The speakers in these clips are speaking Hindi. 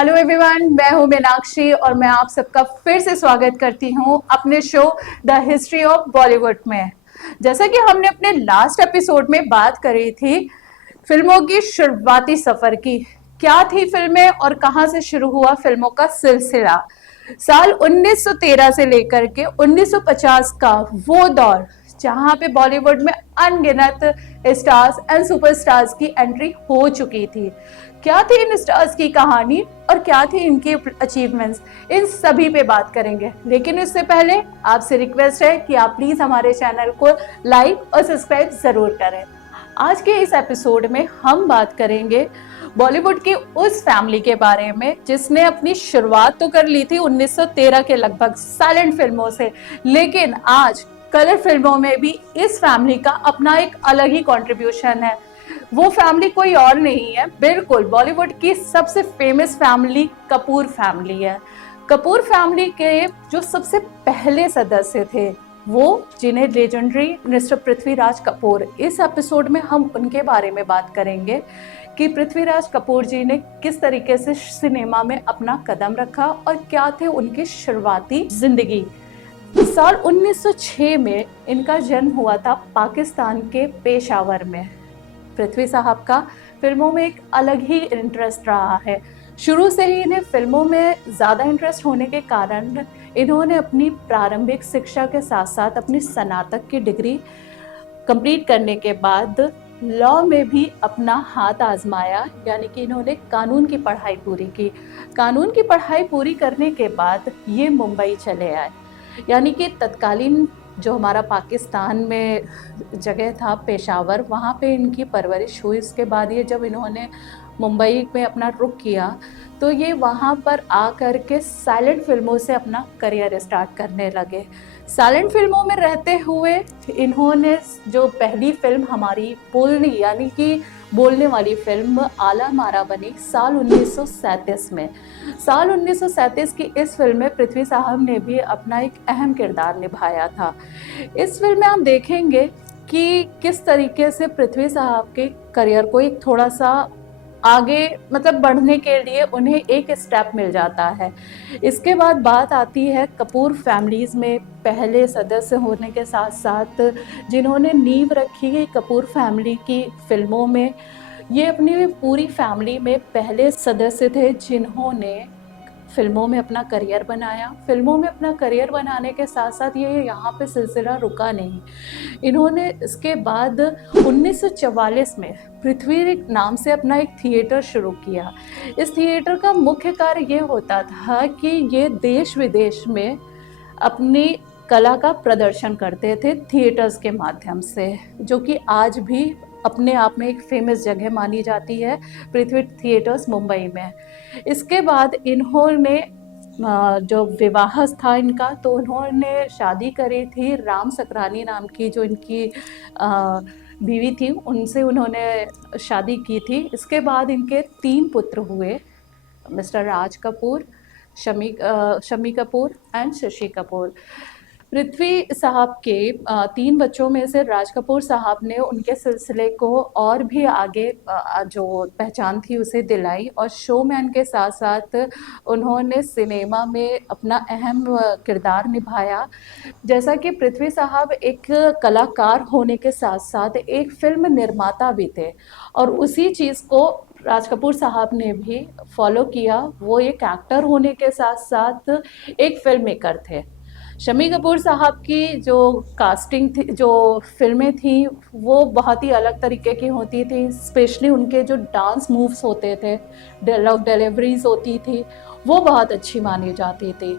हेलो एवरीवन, मैं हूं मीनाक्षी और मैं आप सबका फिर से स्वागत करती हूं अपने show the history of Bollywood में। जैसा कि हमने अपने लास्ट एपिसोड में बात करी थी फिल्मों की शुरुआती सफर की, क्या थी फिल्में और कहां से शुरू हुआ फिल्मों का सिलसिला। साल 1913 से लेकर के 1950 का वो दौर जहां पे बॉलीवुड में अनगिनत स्टार्स एंड सुपरस्टार्स की एंट्री हो चुकी थी। क्या थी इन स्टार्स की कहानी और क्या थी इनकी अचीवमेंट्स, इन सभी पे बात करेंगे। लेकिन इससे पहले आपसे रिक्वेस्ट है कि आप प्लीज हमारे चैनल को लाइक और सब्सक्राइब जरूर करें। आज के इस एपिसोड में हम बात करेंगे बॉलीवुड की उस फैमिली के बारे में जिसने अपनी शुरुआत तो कर ली थी 1913 के लगभग साइलेंट फिल्मों से, लेकिन आज कलर फिल्मों में भी इस फैमिली का अपना एक अलग ही कंट्रीब्यूशन है। वो फैमिली कोई और नहीं है, बिल्कुल बॉलीवुड की सबसे फेमस फैमिली कपूर फैमिली है। कपूर फैमिली के जो सबसे पहले सदस्य थे वो जिन्हें लेजेंडरी मिस्टर पृथ्वीराज कपूर, इस एपिसोड में हम उनके बारे में बात करेंगे कि पृथ्वीराज कपूर जी ने किस तरीके से सिनेमा में अपना कदम रखा और क्या थे उनकी शुरुआती जिंदगी। साल 1906 में इनका जन्म हुआ था पाकिस्तान के पेशावर में। पृथ्वी साहब का फिल्मों में एक अलग ही इंटरेस्ट रहा है। शुरू से ही इन्हें फिल्मों में ज़्यादा इंटरेस्ट होने के कारण इन्होंने अपनी प्रारंभिक शिक्षा के साथ साथ अपनी स्नातक की डिग्री कंप्लीट करने के बाद लॉ में भी अपना हाथ आजमाया, यानी कि इन्होंने कानून की पढ़ाई पूरी की। कानून की पढ़ाई पूरी करने के बाद ये मुंबई चले आए, यानी कि तत्कालीन जो हमारा पाकिस्तान में जगह था पेशावर, वहाँ पे इनकी परवरिश हुई। इसके बाद ये जब इन्होंने मुंबई में अपना रुख किया तो ये वहाँ पर आ कर के साइलेंट फिल्मों से अपना करियर स्टार्ट करने लगे। साइलेंट फिल्मों में रहते हुए इन्होंने जो पहली फिल्म हमारी बोलनी यानी कि बोलने वाली फिल्म आला मारा बनी साल 1937 में। साल 1937 की इस फिल्म में पृथ्वी साहब ने भी अपना एक अहम किरदार निभाया था। इस फिल्म में हम देखेंगे कि किस तरीके से पृथ्वी साहब के करियर को एक थोड़ा सा आगे मतलब बढ़ने के लिए उन्हें एक स्टेप मिल जाता है। इसके बाद बात आती है कपूर फैमिलीज़ में पहले सदस्य होने के साथ साथ जिन्होंने नींव रखी है कपूर फैमिली की फिल्मों में। ये अपनी पूरी फैमिली में पहले सदस्य थे जिन्होंने फिल्मों में अपना करियर बनाया। फिल्मों में अपना करियर बनाने के साथ साथ ये यहाँ पे सिलसिला रुका नहीं। इन्होंने इसके बाद 1944 में पृथ्वी नाम से अपना एक थिएटर शुरू किया। इस थिएटर का मुख्य कार्य ये होता था कि ये देश विदेश में अपनी कला का प्रदर्शन करते थे थिएटर्स के माध्यम से, जो कि आज भी अपने आप में एक फेमस जगह मानी जाती है, पृथ्वी थिएटर्स मुंबई में। इसके बाद इन्होंने जो विवाह था इनका, तो उन्होंने शादी करी थी राम सकरानी नाम की जो इनकी बीवी थी, उनसे उन्होंने शादी की थी। इसके बाद इनके 3 पुत्र हुए, मिस्टर राज कपूर, शमी कपूर एंड शशि कपूर। पृथ्वी साहब के 3 बच्चों में से राज कपूर साहब ने उनके सिलसिले को और भी आगे जो पहचान थी उसे दिलाई और शोमैन के साथ साथ उन्होंने सिनेमा में अपना अहम किरदार निभाया। जैसा कि पृथ्वी साहब एक कलाकार होने के साथ साथ एक फिल्म निर्माता भी थे और उसी चीज़ को राज कपूर साहब ने भी फॉलो किया। वो एक एक्टर होने के साथ साथ एक फिल्म मेकर थे। शमी कपूर साहब की जो कास्टिंग थी, जो फिल्में थी, वो बहुत ही अलग तरीके की होती थी। स्पेशली उनके जो डांस मूव्स होते थे, डायलॉग डिलीवरीज होती थी, वो बहुत अच्छी मानी जाती थी।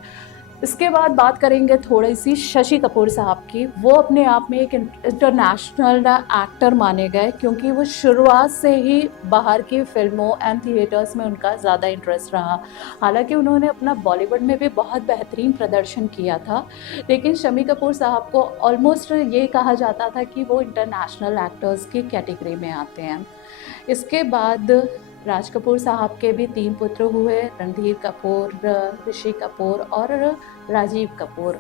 इसके बाद बात करेंगे थोड़ी सी शशि कपूर साहब की। वो अपने आप में एक इंटरनेशनल एक्टर माने गए क्योंकि वो शुरुआत से ही बाहर की फिल्मों एंड थिएटर्स में उनका ज़्यादा इंटरेस्ट रहा। हालांकि उन्होंने अपना बॉलीवुड में भी बहुत बेहतरीन प्रदर्शन किया था, लेकिन शमी कपूर साहब को ऑलमोस्ट ये कहा जाता था कि वो इंटरनेशनल एक्टर्स की कैटेगरी में आते हैं। इसके बाद राज कपूर साहब के भी 3 पुत्र हुए, रणधीर कपूर, ऋषि कपूर और राजीव कपूर।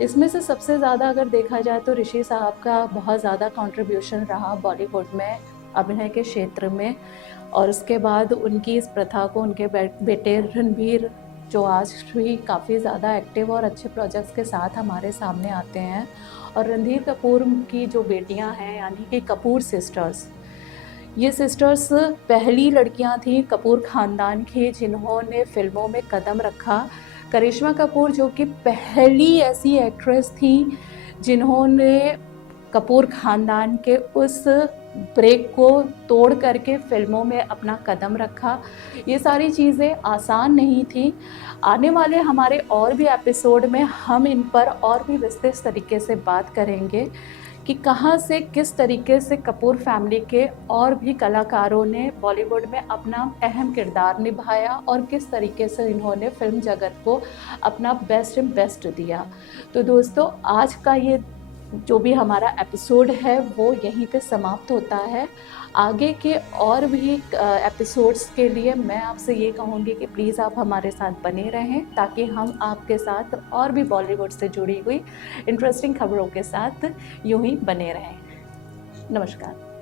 इसमें से सबसे ज़्यादा अगर देखा जाए तो ऋषि साहब का बहुत ज़्यादा कंट्रीब्यूशन रहा बॉलीवुड में अभिनय के क्षेत्र में। और उसके बाद उनकी इस प्रथा को उनके बेटे रणबीर, जो आज भी काफ़ी ज़्यादा एक्टिव और अच्छे प्रोजेक्ट्स के साथ हमारे सामने आते हैं, और रणधीर कपूर की जो बेटियां हैं यानी कि कपूर सिस्टर्स, ये सिस्टर्स पहली लड़कियां थीं कपूर ख़ानदान की जिन्होंने फिल्मों में कदम रखा। करिश्मा कपूर जो कि पहली ऐसी एक्ट्रेस थी जिन्होंने कपूर ख़ानदान के उस ब्रेक को तोड़ करके फिल्मों में अपना कदम रखा। ये सारी चीज़ें आसान नहीं थी। आने वाले हमारे और भी एपिसोड में हम इन पर और भी विस्तृत तरीके से बात करेंगे कि कहाँ से किस तरीके से कपूर फैमिली के और भी कलाकारों ने बॉलीवुड में अपना अहम किरदार निभाया और किस तरीके से इन्होंने फिल्म जगत को अपना बेस्ट दिया। तो दोस्तों, आज का ये जो भी हमारा एपिसोड है वो यहीं पे समाप्त होता है। आगे के और भी एपिसोड्स के लिए मैं आपसे ये कहूँगी कि प्लीज़ आप हमारे साथ बने रहें, ताकि हम आपके साथ और भी बॉलीवुड से जुड़ी हुई इंटरेस्टिंग खबरों के साथ यूं ही बने रहें। नमस्कार।